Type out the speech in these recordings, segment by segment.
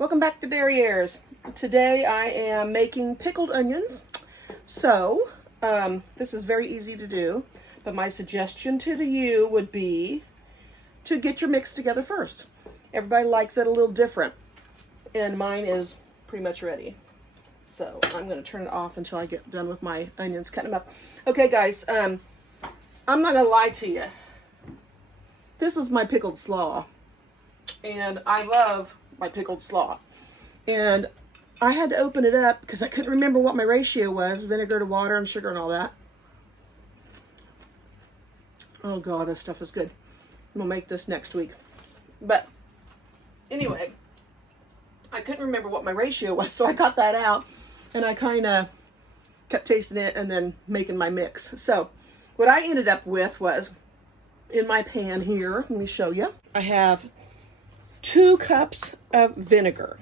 Welcome back to Derrieres. Today I am making pickled onions. So, this is very easy to do, but my suggestion to you would be to get your mix together first. Everybody likes it a little different, and mine is pretty much ready. So I'm going to turn it off until I get done with my onions, cutting them up. Okay guys, I'm not going to lie to you. This is my pickled slaw, and I love my pickled slaw. And I had to open it up because I couldn't remember what my ratio was, vinegar to water and sugar and all that. Oh God, this stuff is good. I'm gonna make this next week. But anyway, I couldn't remember what my ratio was, so I got that out and I kind of kept tasting it and then making my mix. So what I ended up with was, in my pan here, let me show you, I have 2 cups of vinegar.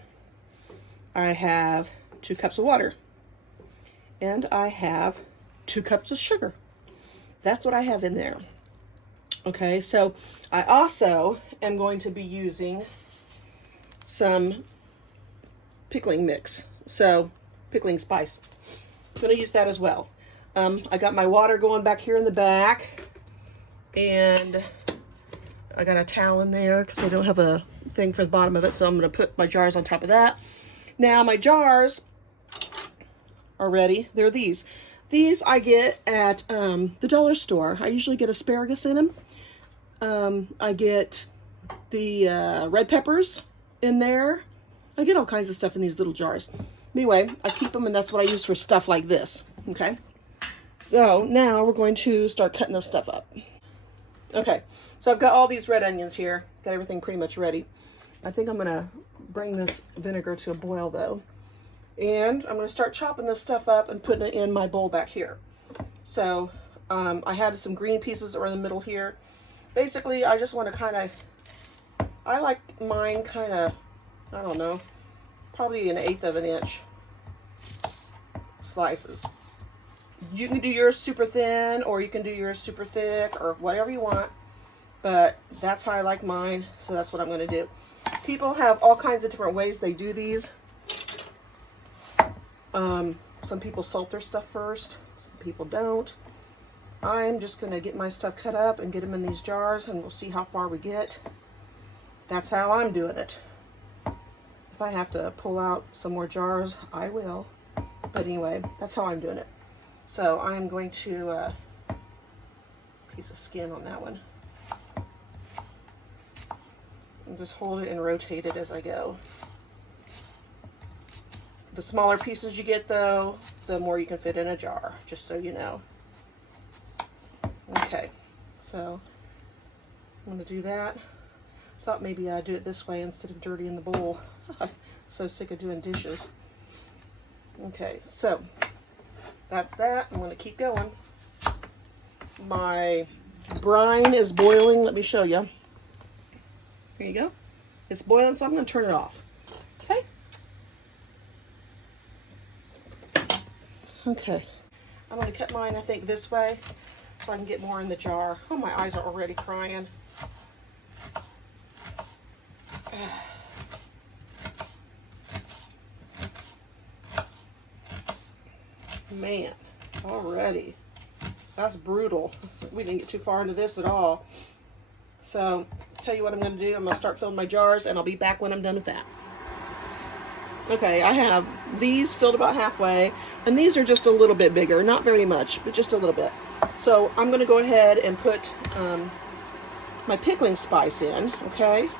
I have 2 cups of water. And I have 2 cups of sugar. That's what I have in there. Okay, so I also am going to be using some pickling mix. So, pickling spice. I'm going to use that as well. I got my water going back here in the back. And I got a towel in there because I don't have a thing for the bottom of it, so I'm going to put my jars on top of that. Now my jars are ready. They're these. These I get at the dollar store. I usually get asparagus in them. I get the red peppers in there. I get all kinds of stuff in these little jars. Anyway, I keep them, and that's what I use for stuff like this. Okay? So now we're going to start cutting this stuff up. Okay, so I've got all these red onions here. Got everything pretty much ready. I think I'm going to bring this vinegar to a boil though. And I'm going to start chopping this stuff up and putting it in my bowl back here. So I had some green pieces that were in the middle here. Basically, I just want to kind of, I like mine kind of, I don't know, probably 1/8 of an inch slices. You can do yours super thin, or you can do yours super thick, or whatever you want. But that's how I like mine, so that's what I'm going to do. People have all kinds of different ways they do these. Some people salt their stuff first. Some people don't. I'm just going to get my stuff cut up and get them in these jars, and we'll see how far we get. That's how I'm doing it. If I have to pull out some more jars, I will. But anyway, that's how I'm doing it. So I'm going to piece of skin on that one. And just hold it and rotate it as I go. The smaller pieces you get though, the more you can fit in a jar, just so you know. Okay, so I'm going to do that. Thought maybe I'd do it this way instead of dirtying the bowl. I'm so sick of doing dishes. Okay, so that's that. I'm going to keep going. My brine is boiling. Let me show you. Here you go. It's boiling, so I'm going to turn it off. Okay? Okay. I'm going to cut mine, I think, this way so I can get more in the jar. Oh, my eyes are already crying. Man, already. That's brutal. We didn't get too far into this at all. So, tell you what I'm going to do. I'm going to start filling my jars, and I'll be back when I'm done with that. Okay, I have these filled about halfway, and these are just a little bit bigger. Not very much, but just a little bit. So, I'm going to go ahead and put my pickling spice in, okay?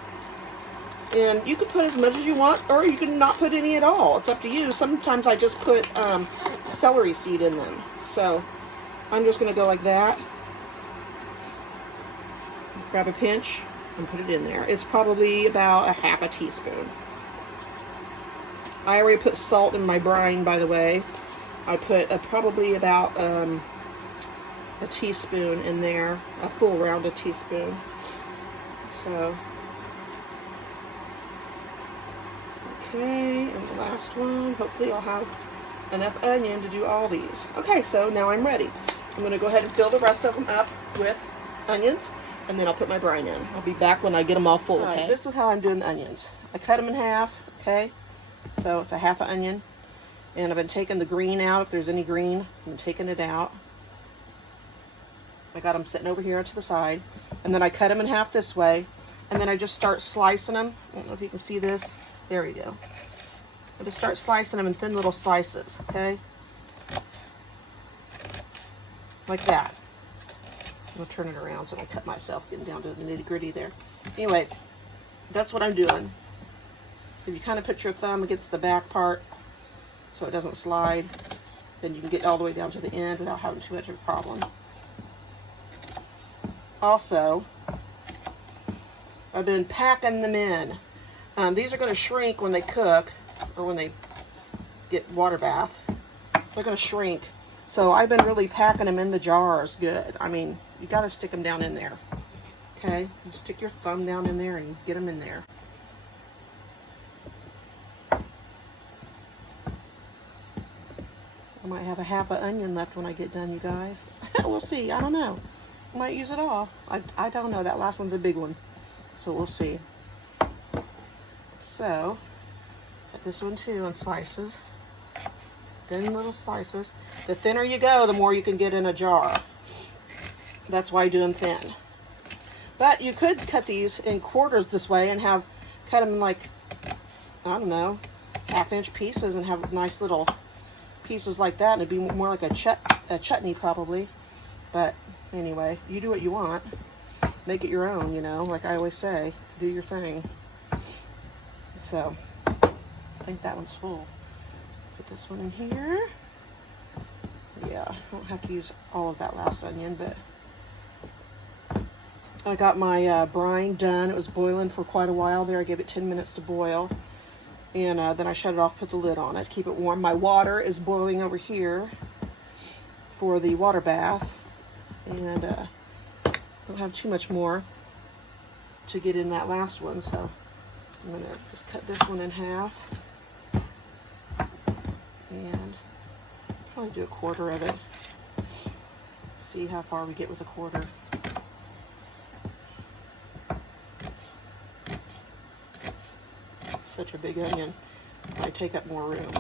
And you can put as much as you want, or you can not put any at all. It's up to you. Sometimes I just put celery seed in them. So I'm just going to go like that. Grab a pinch and put it in there. It's probably about 1/2 teaspoon. I already put salt in my brine, by the way. I put probably about a teaspoon in there, a full rounded teaspoon. So, okay, and the last one. Hopefully I'll have enough onion to do all these. Okay, so now I'm ready. I'm going to go ahead and fill the rest of them up with onions, and then I'll put my brine in. I'll be back when I get them all full, okay? This is how I'm doing the onions. I cut them in half, okay? So it's a half an onion. And I've been taking the green out. If there's any green, I'm taking it out. I got them sitting over here to the side. And then I cut them in half this way. And then I just start slicing them. I don't know if you can see this. There we go. I just start slicing them in thin little slices, okay? Like that. I'm going to turn it around so I don't cut myself getting down to the nitty gritty there. Anyway, that's what I'm doing. If you kind of put your thumb against the back part so it doesn't slide, then you can get all the way down to the end without having too much of a problem. Also, I've been packing them in. These are going to shrink when they cook, or when they get water bath. They're going to shrink. So I've been really packing them in the jars good. I mean, you got to stick them down in there. Okay? You stick your thumb down in there and get them in there. I might have a half an onion left when I get done, you guys. We'll see. I don't know. I might use it all. I don't know. That last one's a big one. So we'll see. So, cut this one too in slices. Thin little slices. The thinner you go, the more you can get in a jar. That's why I do them thin. But you could cut these in quarters this way and cut them like, I don't know, half-inch pieces and have nice little pieces like that. And it'd be more like a chutney probably. But anyway, you do what you want. Make it your own, you know, like I always say. Do your thing. So, I think that one's full. Put this one in here. Yeah, I don't have to use all of that last onion, but I got my brine done. It was boiling for quite a while there. I gave it 10 minutes to boil. And then I shut it off, put the lid on it, keep it warm. My water is boiling over here for the water bath. And don't have too much more to get in that last one, so I'm going to just cut this one in half and probably do a quarter of it. See how far we get with a quarter. Such a big onion. I take up more room.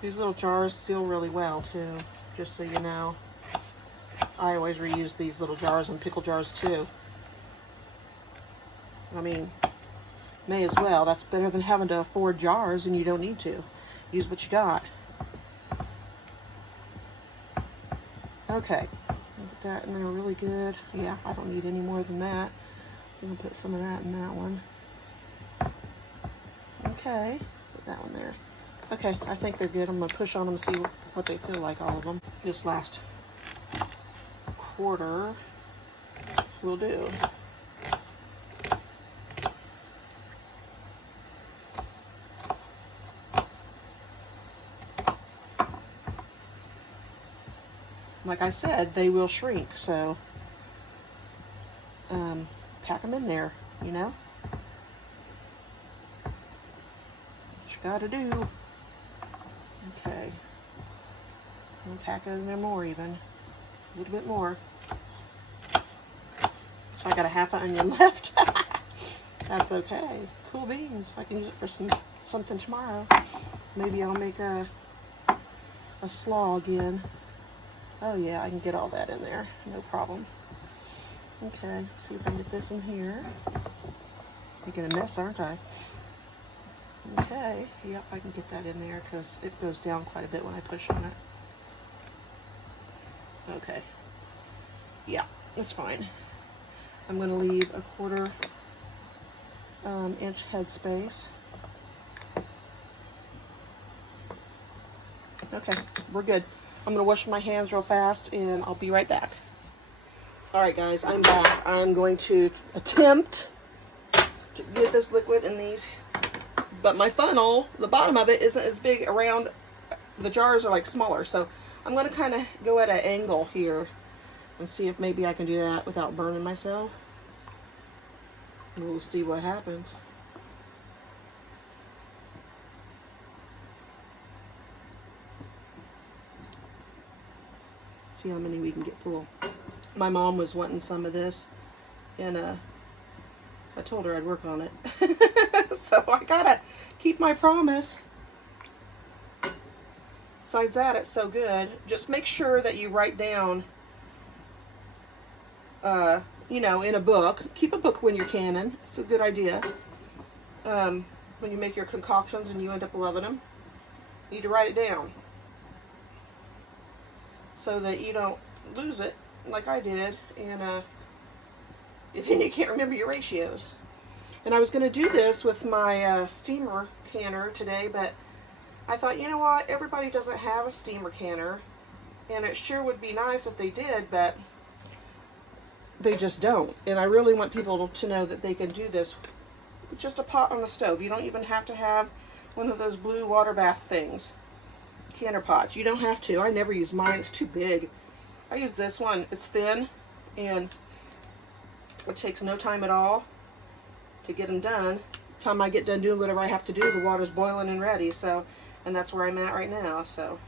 These little jars seal really well too, just so you know. I always reuse these little jars and pickle jars too. I mean, may as well. That's better than having to afford jars and you don't need to. Use what you got. Okay, put that in there really good. Yeah, I don't need any more than that. I'm gonna put some of that in that one. Okay, put that one there. Okay, I think they're good. I'm going to push on them and see what they feel like, all of them. This last quarter will do. Like I said, they will shrink, so pack them in there, you know? What you gotta do. Okay, I'm gonna pack it in there more even, a little bit more. So I got a half an onion left. That's okay. Cool beans. I can use it for something tomorrow. Maybe I'll make a slaw again. Oh yeah, I can get all that in there, no problem. Okay, see if I can get this in here. Making a mess, aren't I? Okay, yep, I can get that in there because it goes down quite a bit when I push on it. Okay, yeah, that's fine. I'm going to leave a 1/4 inch head space. Okay, we're good. I'm going to wash my hands real fast and I'll be right back. Alright guys, I'm back. I'm going to attempt to get this liquid in these. But my funnel, the bottom of it isn't as big around, the jars are like smaller. So I'm going to kind of go at an angle here and see if maybe I can do that without burning myself. And we'll see what happens. See how many we can get full. My mom was wanting some of this, and I told her I'd work on it. So I gotta keep my promise. Besides that, it's so good. Just make sure that you write down, you know, in a book. Keep a book when you're canning. It's a good idea. When you make your concoctions and you end up loving them, you need to write it down so that you don't lose it like I did, and then you can't remember your ratios. And I was going to do this with my steamer canner today, but I thought, you know what, everybody doesn't have a steamer canner, and it sure would be nice if they did, but they just don't. And I really want people to know that they can do this with just a pot on the stove. You don't even have to have one of those blue water bath things, canner pots. You don't have to. I never use mine. It's too big. I use this one. It's thin, and it takes no time at all to get them done. The time I get done doing whatever I have to do, the water's boiling and ready. So, and that's where I'm at right now. So,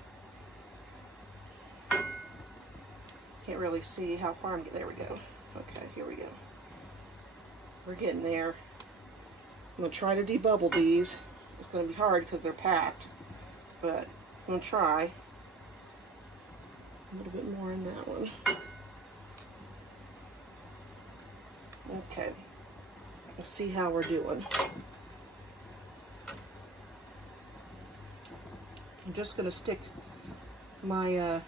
can't really see how far I'm getting. There we go. Okay, here we go. We're getting there. I'm gonna try to debubble these. It's gonna be hard because they're packed, but I'm gonna try. A little bit more in that one. Okay. Let's see how we're doing. I'm just going to stick my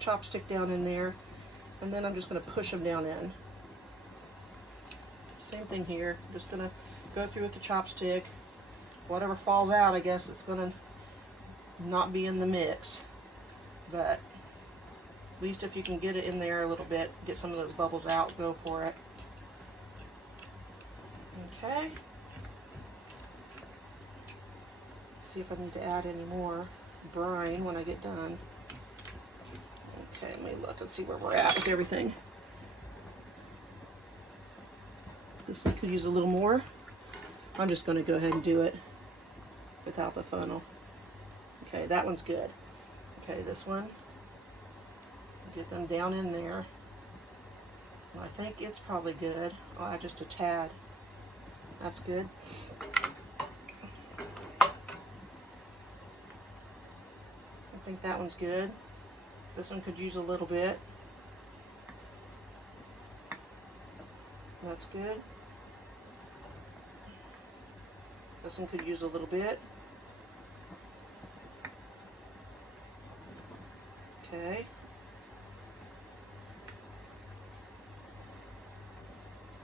chopstick down in there, and then I'm just going to push them down in. Same thing here. I'm just going to go through with the chopstick. Whatever falls out, I guess it's going to not be in the mix. But at least if you can get it in there a little bit, get some of those bubbles out, go for it. Okay. See if I need to add any more brine when I get done. Okay, let me look and see where we're at with everything. This one could use a little more. I'm just going to go ahead and do it without the funnel. Okay, that one's good. Okay, this one. Get them down in there. I think it's probably good. I'll add just a tad. That's good. I think that one's good. This one could use a little bit. That's good. This one could use a little bit. Okay.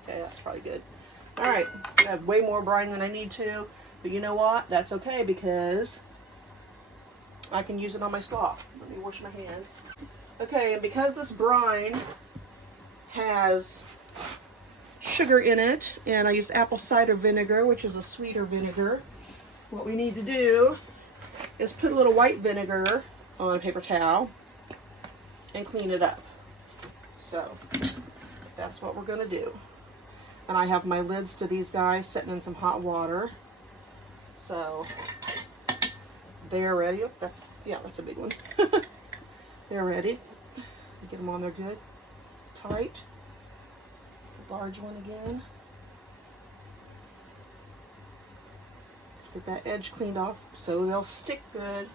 Okay, that's probably good. Alright, I have way more brine than I need to, but you know what? That's okay because I can use it on my slop. Let me wash my hands. Okay, and because this brine has sugar in it, and I use apple cider vinegar, which is a sweeter vinegar, what we need to do is put a little white vinegar on a paper towel and clean it up. So, that's what we're going to do. And I have my lids to these guys sitting in some hot water. So, they're ready. Oh, that's a big one. They're ready. Get them on there good. Tight. The large one again. Get that edge cleaned off so they'll stick good.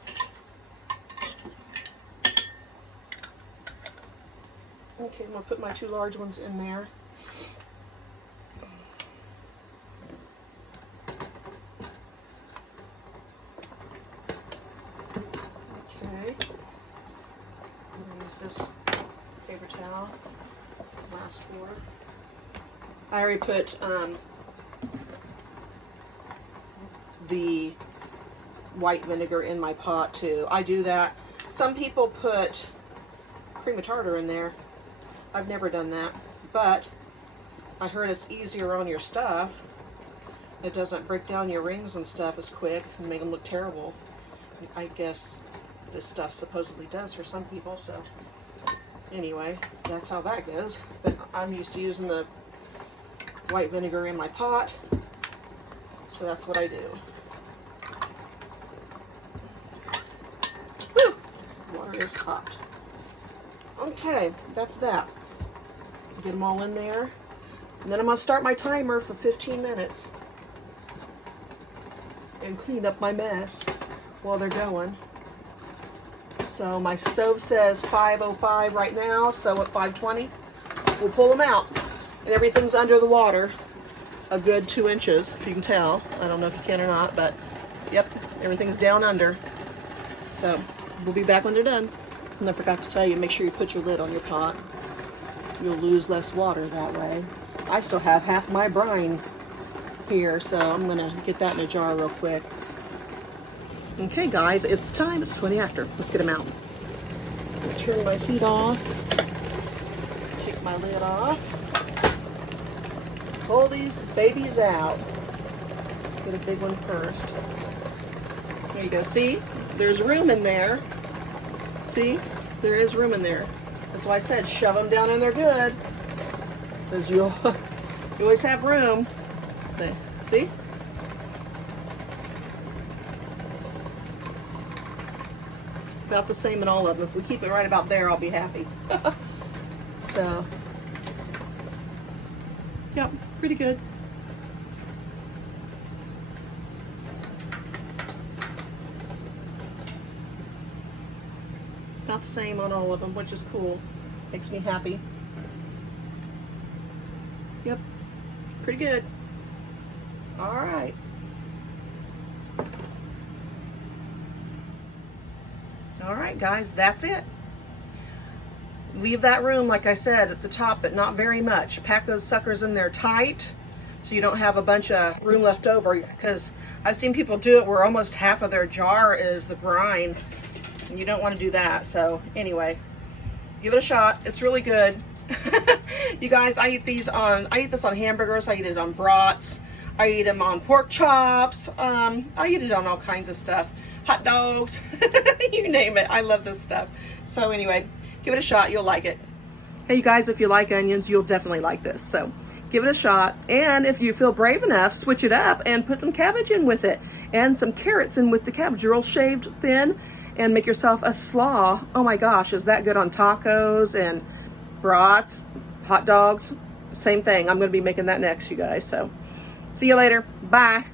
Okay, I'm going to put my two large ones in there. Okay. I'm going to use this paper towel. Last four. I already put the white vinegar in my pot too. I do that. Some people put cream of tartar in there. I've never done that, but I heard it's easier on your stuff. It doesn't break down your rings and stuff as quick and make them look terrible. I guess this stuff supposedly does for some people, so anyway, that's how that goes. But I'm used to using the white vinegar in my pot, so that's what I do. Woo! Water is hot. Okay, that's that. Get them all in there. And then I'm going to start my timer for 15 minutes. And clean up my mess while they're going. So my stove says 5:05 right now, so at 5:20 we'll pull them out. And everything's under the water a good 2 inches, if you can tell. I don't know if you can or not, but yep, everything's down under. So we'll be back when they're done. And I forgot to tell you, make sure you put your lid on your pot. You'll lose less water that way. I still have half my brine here, so I'm gonna get that in a jar real quick. Okay guys, it's time. It's 20 after. Let's get them out. I'm gonna turn my heat off. Take my lid off. Pull these babies out. Get a big one first. There you go. See? There's room in there. See? There is room in there. That's why I said shove them down in there good. Because you always have room. Okay. See? About the same in all of them. If we keep it right about there, I'll be happy. So, yep, pretty good. About the same on all of them, which is cool. Makes me happy. Yep, pretty good. All right. All right, guys, that's it. Leave that room, like I said, at the top, but not very much. Pack those suckers in there tight so you don't have a bunch of room left over, because I've seen people do it where almost half of their jar is the brine, and you don't want to do that. So anyway, give it a shot. It's really good. You guys, I eat this on hamburgers. I eat it on brats. I eat them on pork chops. I eat it on all kinds of stuff. Hot dogs, you name it. I love this stuff. So anyway, give it a shot. You'll like it. Hey, you guys, if you like onions, you'll definitely like this. So give it a shot. And if you feel brave enough, switch it up and put some cabbage in with it and some carrots in with the cabbage. Real shaved thin, and make yourself a slaw. Oh my gosh, is that good on tacos and brats, hot dogs? Same thing. I'm going to be making that next, you guys. So see you later. Bye.